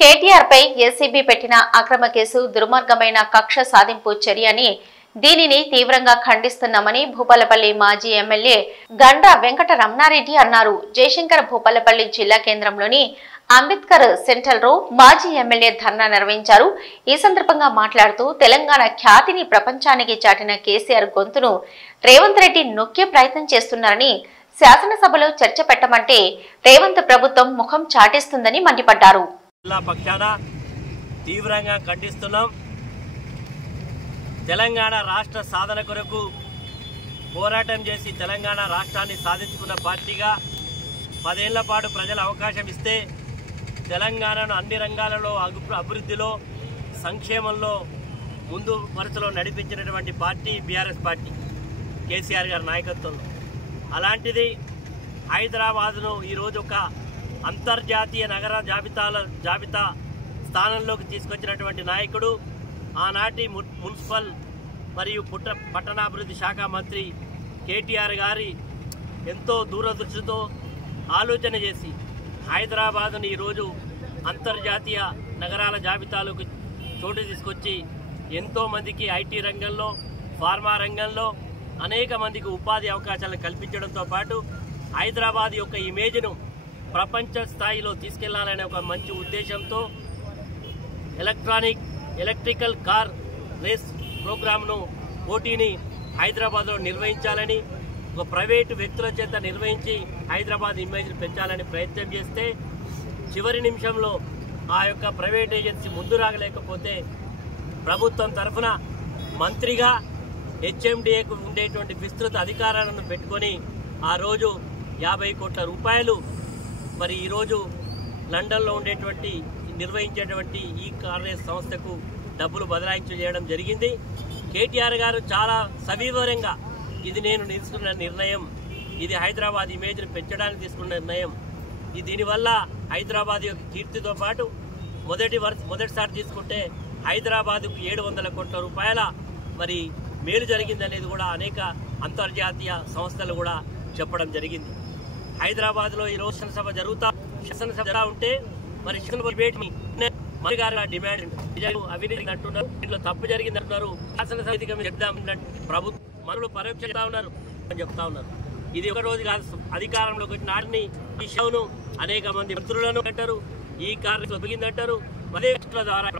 కేటీఆర్ పై ACB పెట్టిన అక్రమ case దుర్మార్గమైన కక్ష సాధింపు చర్య అని దీనిని తీవ్రంగా ఖండిస్తున్నామని భూపాలపల్లి మాజీ ఎమ్మెల్యే గండ్ర వెంకట రమణారెడ్డి అన్నారు. జయశంకర్ భూపాలపల్లి జిల్లా కేంద్రంలోని అంబేద్కర్ సెంటర్ లో మాజీ ఎమ్మెల్యే ధర్నా నిర్వహించారు. ఈ సందర్భంగా మాట్లాడుతూ తెలంగాణ ఖ్యాతిని ప్రపంచానికి చాటిన కేసీఆర్ గొంతును రేవంత్ రెడ్డి నొక్కే ప్రయత్నం చేస్తున్నారని, శాసనసభలో చర్చ పెట్టమంటే రేవంత్ ప్రభుత్వం ముఖం చాటేస్తుందని మండిపడ్డారు. పక్షాన తీవ్రంగా ఖండిస్తున్నాం. తెలంగాణ రాష్ట్ర సాధన కొరకు పోరాటం చేసి తెలంగాణ రాష్ట్రాన్ని సాధించుకున్న పార్టీగా 10 ఏళ్ల పాటు ప్రజలు అవకాశం ఇస్తే తెలంగాణను అన్ని రంగాలలో అభివృద్ధిలో సంక్షేమంలో ముందు వరుసలో నడిపించినటువంటి పార్టీ బీఆర్ఎస్ పార్టీ కేసీఆర్ గారి నాయకత్వంలో. అలాంటిది హైదరాబాద్ను ఈరోజు ఒక అంతర్జాతీయ నగర జాబితా స్థానంలోకి తీసుకొచ్చినటువంటి నాయకుడు, ఆనాటి మున్సిపల్ మరియు పట్టణాభివృద్ధి శాఖ మంత్రి కేటీఆర్ గారి ఎంతో దూరదృష్టితో ఆలోచన చేసి హైదరాబాద్ను ఈరోజు అంతర్జాతీయ నగరాల జాబితాలోకి చోటు తీసుకొచ్చి ఎంతోమందికి ఐటీ రంగంలో, ఫార్మా రంగంలో అనేక మందికి ఉపాధి అవకాశాలను కల్పించడంతో పాటు హైదరాబాద్ యొక్క ఇమేజ్ను ప్రపంచ స్థాయిలో తీసుకెళ్లాలనే ఒక మంచి ఉద్దేశంతో ఎలక్ట్రికల్ కార్ రేస్ ప్రోగ్రామ్ను పోటీని హైదరాబాద్లో నిర్వహించాలని, ఒక ప్రైవేటు వ్యక్తుల చేత నిర్వహించి హైదరాబాద్ ఇమేజ్ను పెంచాలని ప్రయత్నం చేస్తే చివరి నిమిషంలో ఆ యొక్క ప్రైవేట్ ఏజెన్సీ ముందు రాగలేకపోతే ప్రభుత్వం తరఫున మంత్రిగా హెచ్ఎండిఏకు ఉండేటువంటి విస్తృత అధికారాలను పెట్టుకొని ఆ రోజు 50 కోట్ల రూపాయలు మరి ఈరోజు లండన్లో ఉండేటువంటి నిర్వహించేటువంటి ఈ కార్ రేస్ సంస్థకు డబ్బులు బదలాయించి చేయడం జరిగింది. కేటీఆర్ గారు చాలా సవివరంగా ఇది నేను తీసుకున్న నిర్ణయం, ఇది హైదరాబాద్ ఇమేజ్ను పెంచడానికి తీసుకున్న నిర్ణయం, దీనివల్ల హైదరాబాద్ యొక్క కీర్తితో పాటు మొదటిసారి తీసుకుంటే హైదరాబాద్కు 700 కోట్ల రూపాయల మరి మేలు జరిగిందనేది కూడా అనేక అంతర్జాతీయ సంస్థలు కూడా చెప్పడం జరిగింది. హైదరాబాద్లో ఈరోజు శాసనసభ ఉంటే మరి మంత్రి గారు డిమాండ్ అవినీతి అంటున్నారు, ఇంట్లో తప్పు జరిగింది అంటున్నారు. శాసనసభ చెప్తాం ప్రభుత్వం మనులు పరీక్షిస్తా ఉన్నారు అని చెప్తా ఉన్నారు. ఇది ఒక రోజు కాదు, అధికారంలోకి వచ్చిన నాటిని ఈ షోను అనేక మంది మంత్రులను అంటారు, ఈ కార్యక్రమం జరిగిందంటారు. అదే ద్వారా